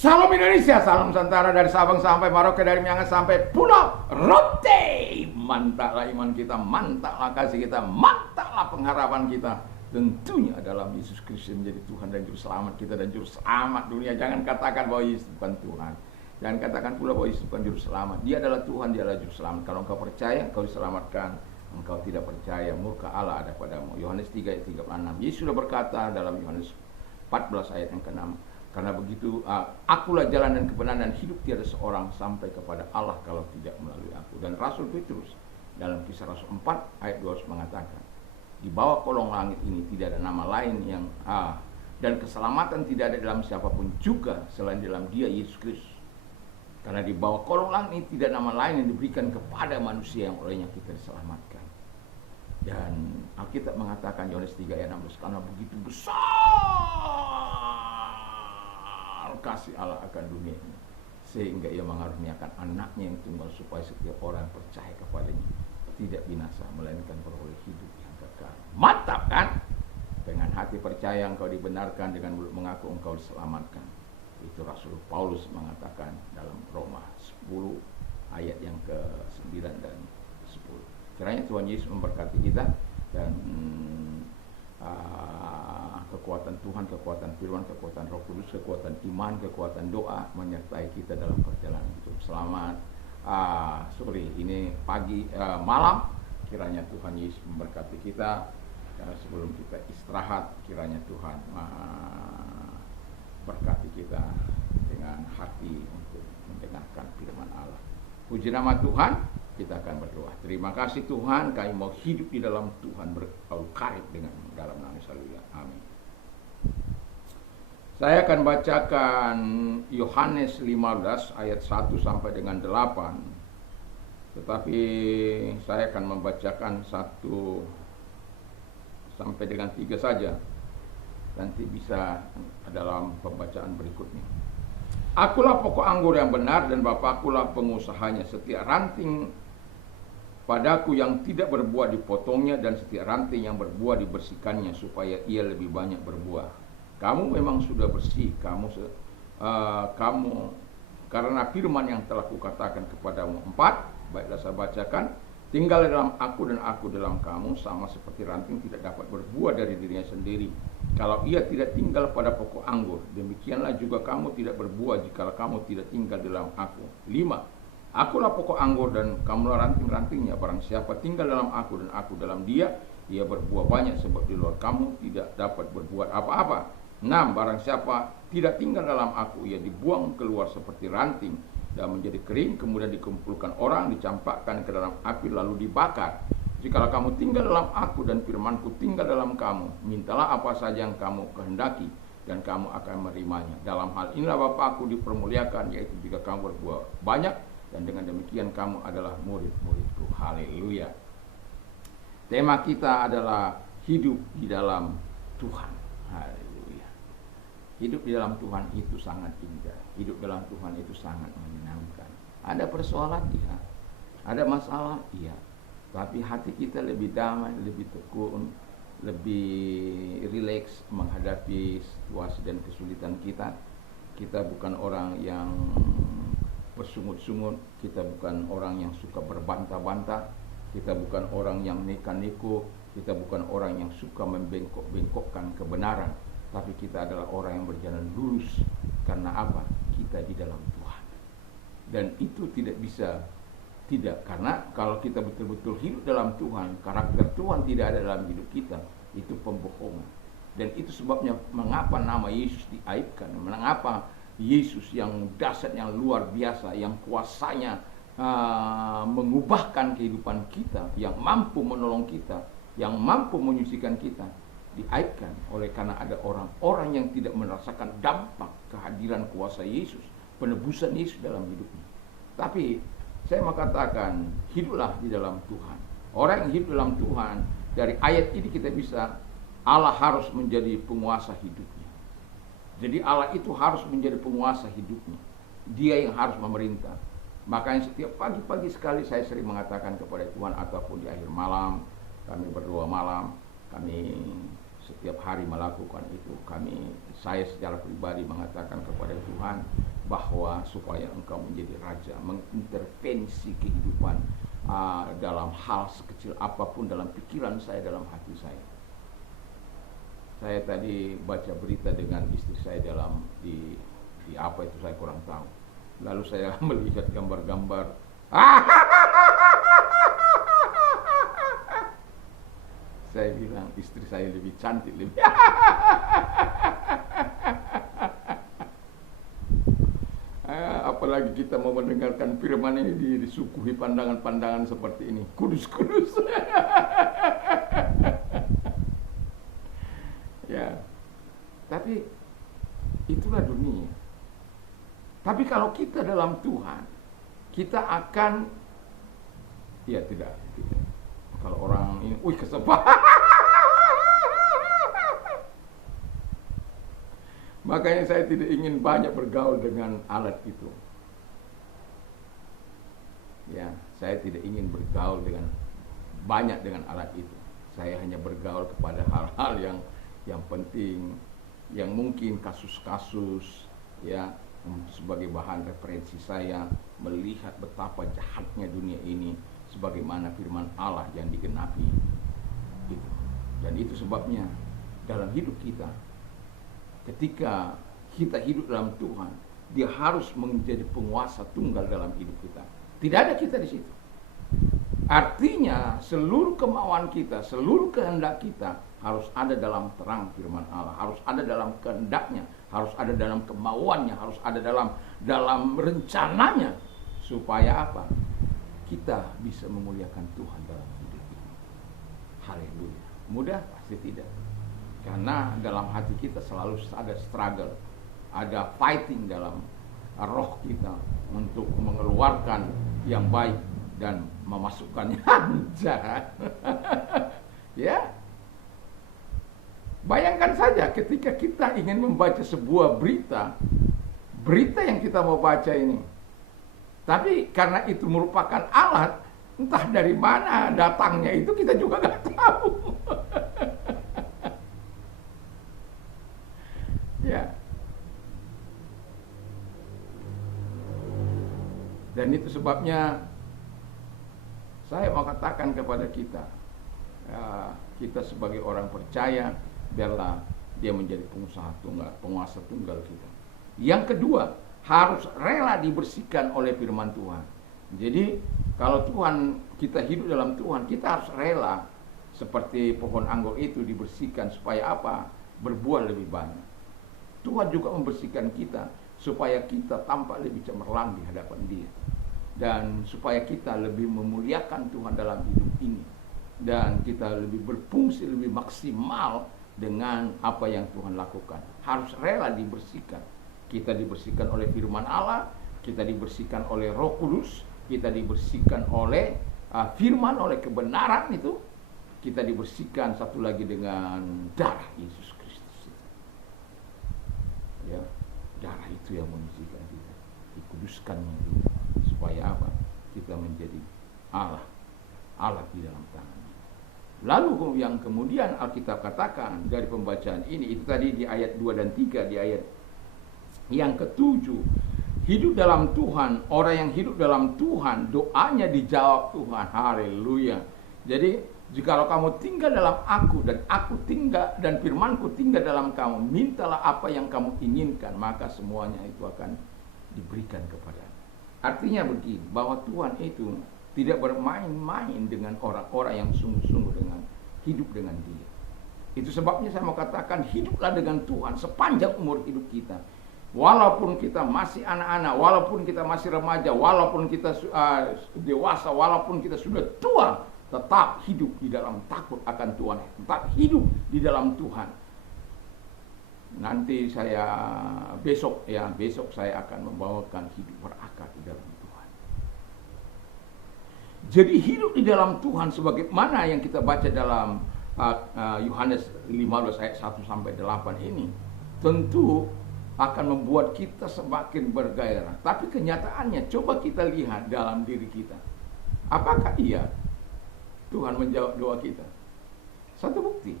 Salam Indonesia, salam Nusantara, dari Sabang sampai Merauke, dari Miangas sampai Pulau Rote. Mantaplah iman kita, mantaplah kasih kita, mantaplah pengharapan kita. Tentunya dalam Yesus Kristus menjadi Tuhan dan Juru Selamat kita dan Juru Selamat dunia. Jangan katakan bahwa Yesus bukan Tuhan. Jangan katakan pula bahwa Yesus bukan Juru Selamat. Dia adalah Tuhan, dia adalah Juru Selamat. Kalau engkau percaya, engkau diselamatkan. Engkau tidak percaya, murka Allah ada padamu. Yohanes 3 ayat 36. Yesus sudah berkata dalam Yohanes 14 ayat yang ke-6. Karena begitu, akulah jalan dan kebenaran dan hidup, tiada seorang sampai kepada Allah kalau tidak melalui aku. Dan Rasul Petrus dalam Kisah Rasul 4 ayat 12 mengatakan, di bawah kolong langit ini tidak ada nama lain yang dan keselamatan tidak ada dalam siapapun juga selain dalam Dia, Yesus Kristus. Karena di bawah kolong langit ini tidak nama lain yang diberikan kepada manusia yang olehnya kita diselamatkan. Dan Alkitab mengatakan Yohanes 3 ayat 16, karena begitu besar kasih Allah akan dunia ini, sehingga ia mengaruniakan anaknya yang tunggal, supaya setiap orang percaya kepadanya tidak binasa, melainkan beroleh hidup yang kekal. Mantap kan? Dengan hati percaya engkau dibenarkan, dengan mulut mengaku engkau diselamatkan. Itu Rasul Paulus mengatakan dalam Roma 10 ayat yang ke-9 dan 10. Kiranya Tuhan Yesus memberkati kita dan kekuatan Tuhan, kekuatan firman, kekuatan Roh Kudus, kekuatan iman, kekuatan doa menyertai kita dalam perjalanan hidup. Selamat ini pagi, malam. Kiranya Tuhan Yesus memberkati kita. Sebelum kita istirahat, kiranya Tuhan berkati kita dengan hati untuk mendengarkan firman Allah. Puji nama Tuhan. Kita akan berdoa. Terima kasih Tuhan, kami mau hidup di dalam Tuhan, berkarib dengan dalam nama Yesus. Haleluya. Amin. Saya akan bacakan Yohanes 15 ayat 1 sampai dengan 8. Tetapi saya akan membacakan 1 sampai dengan 3 saja. Nanti bisa dalam pembacaan berikutnya. Akulah pokok anggur yang benar dan Bapakkulah pengusahanya. Setiap ranting padaku yang tidak berbuah dipotongnya, dan setiap ranting yang berbuah dibersihkannya, supaya ia lebih banyak berbuah. Kamu memang sudah bersih, kamu karena firman yang telah kukatakan kepadamu. 4, baiklah saya bacakan. Tinggal dalam aku dan aku dalam kamu, sama seperti ranting tidak dapat berbuah dari dirinya sendiri kalau ia tidak tinggal pada pokok anggur. Demikianlah juga kamu tidak berbuah jikalau kamu tidak tinggal dalam aku. 5, akulah pokok anggur dan kamulah ranting-rantingnya. Barang siapa tinggal dalam aku dan aku dalam dia, ia berbuah banyak, sebab di luar kamu tidak dapat berbuat apa-apa. 6, barang siapa tidak tinggal dalam aku, ia dibuang keluar seperti ranting dan menjadi kering, kemudian dikumpulkan orang, dicampakkan ke dalam api, lalu dibakar. Jikalau kamu tinggal dalam aku dan firmanku tinggal dalam kamu, mintalah apa saja yang kamu kehendaki dan kamu akan menerimanya. Dalam hal inilah Bapakku dipermuliakan, yaitu jika kamu berbuah banyak, dan dengan demikian kamu adalah murid-muridku. Haleluya. Tema kita adalah hidup di dalam Tuhan. Haleluya. Hidup di dalam Tuhan itu sangat indah. Hidup dalam Tuhan itu sangat menyenangkan. Ada persoalan? Iya. Ada masalah? Iya. Tapi hati kita lebih damai, lebih tekun, lebih rileks menghadapi situasi dan kesulitan kita. Kita bukan orang yang bersungut-sungut, kita bukan orang yang suka berbantah-bantah, kita bukan orang yang neka-neko, kita bukan orang yang suka membengkok-bengkokkan kebenaran, tapi kita adalah orang yang berjalan lurus. Karena apa? Kita di dalam Tuhan. Dan itu tidak bisa tidak, karena kalau kita betul-betul hidup dalam Tuhan, karakter Tuhan tidak ada dalam hidup kita, itu pembohongan. Dan itu sebabnya mengapa nama Yesus diaibkan, mengapa Yesus yang dahsyat, yang luar biasa, yang kuasanya mengubahkan kehidupan kita, yang mampu menolong kita, yang mampu menyucikan kita, diaibkan oleh karena ada orang-orang yang tidak merasakan dampak kehadiran kuasa Yesus, penebusan Yesus dalam hidupnya. Tapi saya mau katakan, hiduplah di dalam Tuhan. Orang yang hidup dalam Tuhan, dari ayat ini kita bisa, Allah harus menjadi penguasa hidupnya. Jadi Allah itu harus menjadi penguasa hidupnya. Dia yang harus memerintah. Makanya setiap pagi-pagi sekali saya sering mengatakan kepada Tuhan, ataupun di akhir malam, kami berdoa malam, kami setiap hari melakukan itu. Saya secara pribadi mengatakan kepada Tuhan, bahwa supaya engkau menjadi raja, mengintervensi kehidupan dalam hal sekecil apapun dalam pikiran saya, dalam hati saya. Saya tadi baca berita dengan istri saya di apa itu saya kurang tahu. Lalu saya melihat gambar-gambar. Saya bilang istri saya lebih cantik, lebih. Apalagi kita mau mendengarkan firman ini disuguhi pandangan-pandangan seperti ini. Kudus-kudus. Ya. Tapi itulah dunia. Tapi kalau kita dalam Tuhan, kita akan tidak. Kalau orang ini, kesempatan. Makanya saya tidak ingin banyak bergaul dengan alat itu. Ya, saya tidak ingin bergaul banyak dengan alat itu. Saya hanya bergaul kepada hal-hal yang penting, yang mungkin kasus-kasus ya sebagai bahan referensi saya melihat betapa jahatnya dunia ini, sebagaimana firman Allah yang digenapi gitu. Dan itu sebabnya dalam hidup kita, ketika kita hidup dalam Tuhan, Dia harus menjadi penguasa tunggal dalam hidup kita. Tidak ada kita di situ. Artinya seluruh kemauan kita, seluruh kehendak kita harus ada dalam terang firman Allah, harus ada dalam kehendaknya, harus ada dalam kemauannya, harus ada dalam rencananya, supaya apa? Kita bisa memuliakan Tuhan dalam hidup ini. Haleluya. Mudah? Pasti tidak. Karena dalam hati kita selalu ada struggle, ada fighting dalam roh kita untuk mengeluarkan yang baik dan memasukkan yang jahat. Ya. Bayangkan saja ketika kita ingin membaca sebuah berita yang kita mau baca ini. Tapi karena itu merupakan alat, entah dari mana datangnya itu kita juga nggak tahu. Ya. Dan itu sebabnya saya mau katakan kepada kita, kita sebagai orang percaya, biarlah dia menjadi penguasa tunggal kita. Yang kedua, harus rela dibersihkan oleh firman Tuhan. Jadi kalau kita hidup dalam Tuhan, kita harus rela seperti pohon anggur itu dibersihkan supaya apa? Berbuah lebih banyak. Tuhan juga membersihkan kita supaya kita tampak lebih cemerlang di hadapan Dia, dan supaya kita lebih memuliakan Tuhan dalam hidup ini, dan kita lebih berfungsi lebih maksimal dengan apa yang Tuhan lakukan. Harus rela dibersihkan. Kita dibersihkan oleh firman Allah, kita dibersihkan oleh Roh Kudus, kita dibersihkan oleh firman, oleh kebenaran itu, kita dibersihkan satu lagi dengan darah Yesus Kristus. Ya, darah itu yang membersihkan kita, dikuduskannya itu, supaya apa? Kita menjadi Allah di dalam tangan. Lalu yang kemudian Alkitab katakan dari pembacaan ini, itu tadi di ayat 2 dan 3, di ayat yang ke-7, hidup dalam Tuhan, orang yang hidup dalam Tuhan, doanya dijawab Tuhan. Haleluya. Jadi jikalau kamu tinggal dalam aku dan aku tinggal dan firmanku tinggal dalam kamu, mintalah apa yang kamu inginkan, maka semuanya itu akan diberikan kepadamu. Artinya begini, bahwa Tuhan itu tidak bermain-main dengan orang-orang yang sungguh-sungguh dengan hidup dengan Dia. Itu sebabnya saya mau katakan, hiduplah dengan Tuhan sepanjang umur hidup kita. Walaupun kita masih anak-anak, walaupun kita masih remaja, walaupun kita dewasa, walaupun kita sudah tua, tetap hidup di dalam takut akan Tuhan, tetap hidup di dalam Tuhan. Nanti besok saya akan membawakan hidup berakar di dalam Tuhan. Jadi hidup di dalam Tuhan sebagaimana yang kita baca dalam Yohanes 15 ayat 1 sampai 8 ini, tentu akan membuat kita semakin bergairah. Tapi kenyataannya coba kita lihat dalam diri kita. Apakah iya Tuhan menjawab doa kita? Satu bukti.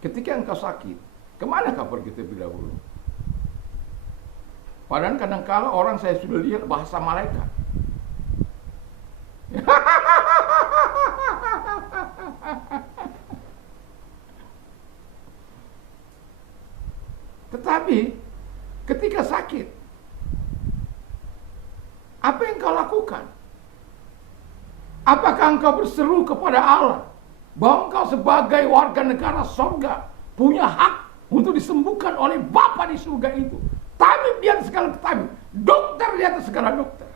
Ketika engkau sakit, kemana kau pergi terlebih dahulu? Padahal kadang-kala orang saya sudah lihat bahasa malaikat. Tetapi ketika sakit, apa yang kau lakukan? Apakah engkau berseru kepada Allah bahwa engkau sebagai warga negara surga punya hak untuk disembuhkan oleh Bapa di surga itu? Tabib di atas segala tabib, dokter di atas segala dokter.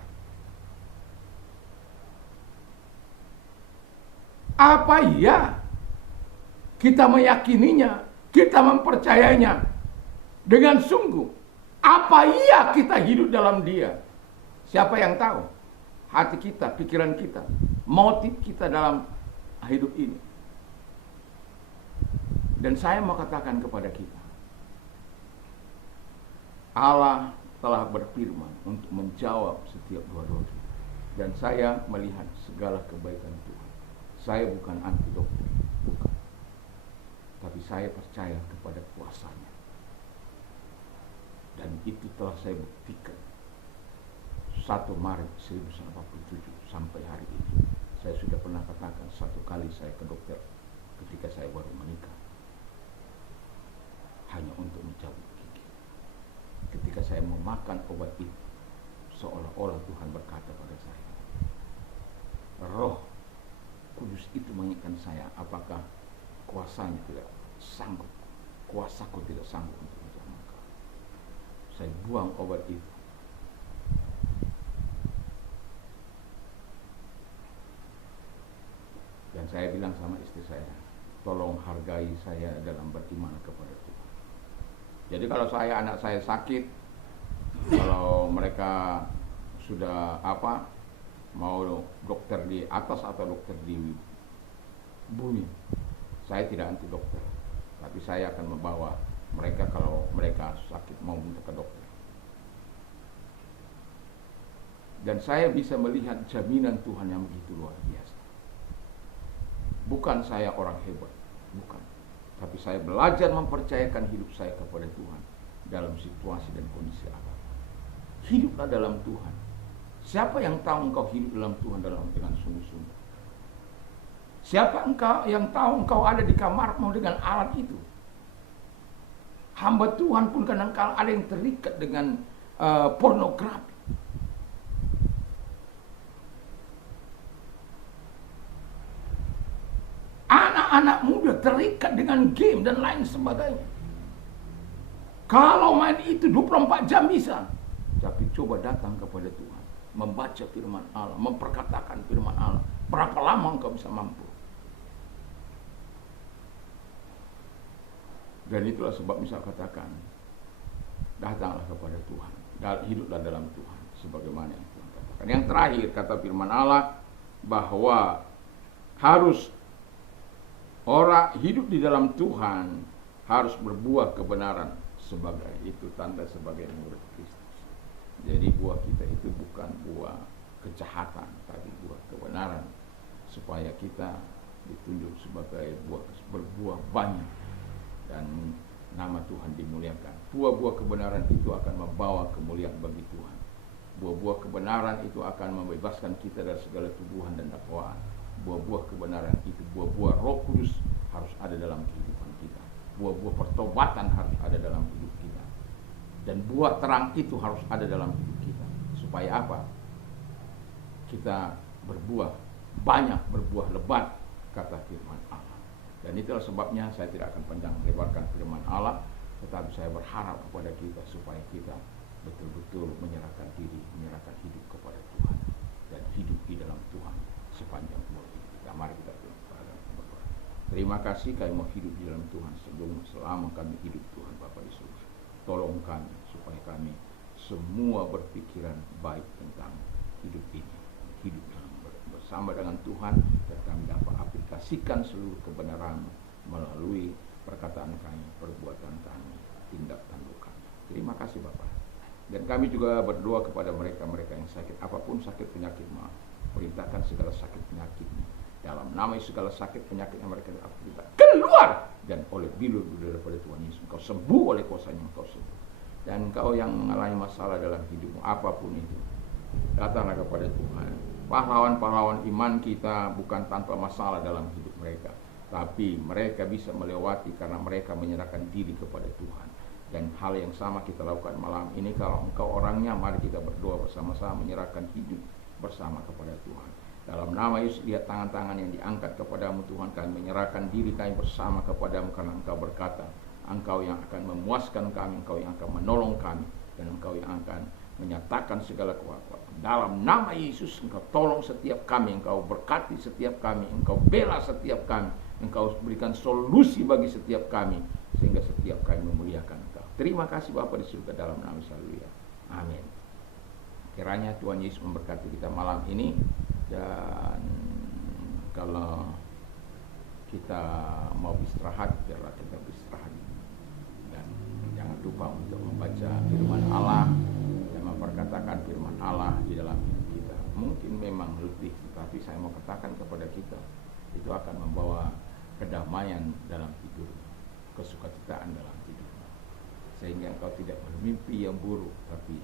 Apa iya kita meyakininya, kita mempercayainya dengan sungguh? Apa iya kita hidup dalam Dia? Siapa yang tahu? Hati kita, pikiran kita, motif kita dalam hidup ini. Dan saya mau katakan kepada kita, Allah telah berfirman untuk menjawab setiap doa-doa kita. Dan saya melihat segala kebaikan Tuhan. Saya bukan anti dokter, bukan. Tapi saya percaya kepada kuasanya. Dan itu telah saya buktikan 1 Maret 1987 sampai hari ini. Saya sudah pernah katakan 1 kali saya ke dokter ketika saya baru menikah, hanya untuk mencabut gigi. Ketika saya mau makan obat itu, seolah-olah Tuhan berkata pada saya, Roh Kudus itu mengingatkan saya, apakah kuasanya tidak sanggup, kuasaku tidak sanggup untuk menjamah engkau. Saya buang obat itu. Dan saya bilang sama istri saya, tolong hargai saya dalam beriman kepada Tuhan. Jadi kalau anak saya sakit, kalau mereka sudah mau dokter di atas atau dokter di bumi, saya tidak anti dokter, tapi saya akan membawa mereka kalau mereka sakit mau minta ke dokter. Dan saya bisa melihat jaminan Tuhan yang begitu luar biasa. Bukan saya orang hebat, bukan. Tapi saya belajar mempercayakan hidup saya kepada Tuhan dalam situasi dan kondisi apapun. Hiduplah dalam Tuhan. Siapa yang tahu engkau hidup dalam Tuhan dengan sungguh-sungguh? Siapa engkau yang tahu engkau ada di kamarmu dengan alat itu? Hamba Tuhan pun kadang-kala ada yang terikat dengan pornografi. Anak-anak muda terikat dengan game dan lain sebagainya. Kalau main itu 24 jam bisa. Tapi coba datang kepada Tuhan, membaca firman Allah, memperkatakan firman Allah. Berapa lama engkau bisa mampu? Dan itulah sebab bisa katakan, datanglah kepada Tuhan, hiduplah dalam Tuhan, sebagaimana yang Tuhan katakan. Yang terakhir kata firman Allah, bahwa harus orang hidup di dalam Tuhan harus berbuah kebenaran, sebagai itu tanda sebagai murid Kristus. Jadi buah kita itu bukan buah kejahatan, tapi buah kebenaran, supaya kita ditunjuk sebagai berbuah banyak dan nama Tuhan dimuliakan. Buah-buah kebenaran itu akan membawa kemuliaan bagi Tuhan. Buah-buah kebenaran itu akan membebaskan kita dari segala tuduhan dan dakwaan. Buah-buah kebenaran itu, buah-buah Roh Kudus harus ada dalam kehidupan kita. Buah-buah pertobatan harus ada dalam hidup kita. Dan buah terang itu harus ada dalam hidup kita. Supaya apa? Kita berbuah banyak, berbuah lebat, kata firman Allah. Dan itulah sebabnya saya tidak akan panjang lebarkan firman Allah, tetapi saya berharap kepada kita supaya kita betul-betul menyerahkan diri, menyerahkan hidup kepada Tuhan, dan hidup di dalam Tuhan sepanjang umur kita. Mari kita berdoa. Terima kasih kami mau hidup di dalam Tuhan selama kami hidup, Tuhan Bapa di surga. Tolong kami supaya kami semua berpikiran baik tentang hidup ini, hidup bersama dengan Tuhan, dan kami dapat aplikasikan seluruh kebenaran melalui perkataan kami, perbuatan kami, tindak tanduk kami. Terima kasih Bapak. Dan kami juga berdoa kepada mereka-mereka yang sakit, apapun sakit penyakit, perintahkan segala sakit penyakit dalam nama segala sakit penyakit yang mereka perintah keluar, dan oleh bilur daripada Tuhan Yesus engkau sembuh oleh kuasanya, engkau sembuh. dan engkau yang mengalami masalah dalam hidupmu, apapun itu, datanglah kepada Tuhan. Pahlawan-pahlawan iman kita bukan tanpa masalah dalam hidup mereka, tapi mereka bisa melewati karena mereka menyerahkan diri kepada Tuhan. Dan hal yang sama kita lakukan malam ini. Kalau engkau orangnya, mari kita berdoa bersama-sama, menyerahkan hidup bersama kepada Tuhan. Dalam nama Yesus, lihat tangan-tangan yang diangkat kepadamu Tuhan. Kami menyerahkan diri kami bersama kepadamu, karena engkau berkata, engkau yang akan memuaskan kami, engkau yang akan menolong kami, dan engkau yang akan menyatakan segala kekuatan. Dalam nama Yesus, engkau tolong setiap kami, engkau berkati setiap kami, engkau bela setiap kami, engkau berikan solusi bagi setiap kami, sehingga setiap kami memuliakan engkau. Terima kasih Bapa di surga, dalam nama Yesus. Haleluya. Amin. Kiranya Tuhan Yesus memberkati kita malam ini. Dan kalau kita mau istirahat, biarlah kita beristirahat. Dan jangan lupa untuk membaca firman Allah dan memperkatakan firman Allah di dalam hidup kita. Mungkin memang letih, tapi saya mau katakan kepada kita, itu akan membawa kedamaian dalam tidur, kesukacitaan dalam tidur, sehingga engkau tidak bermimpi yang buruk, tapi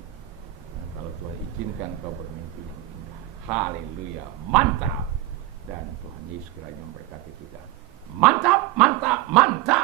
kalau Tuhan izinkan kau bermimpi yang indah. Haleluya, mantap. Dan Tuhan Yesus kiranya memberkati kita. Mantap, mantap, mantap.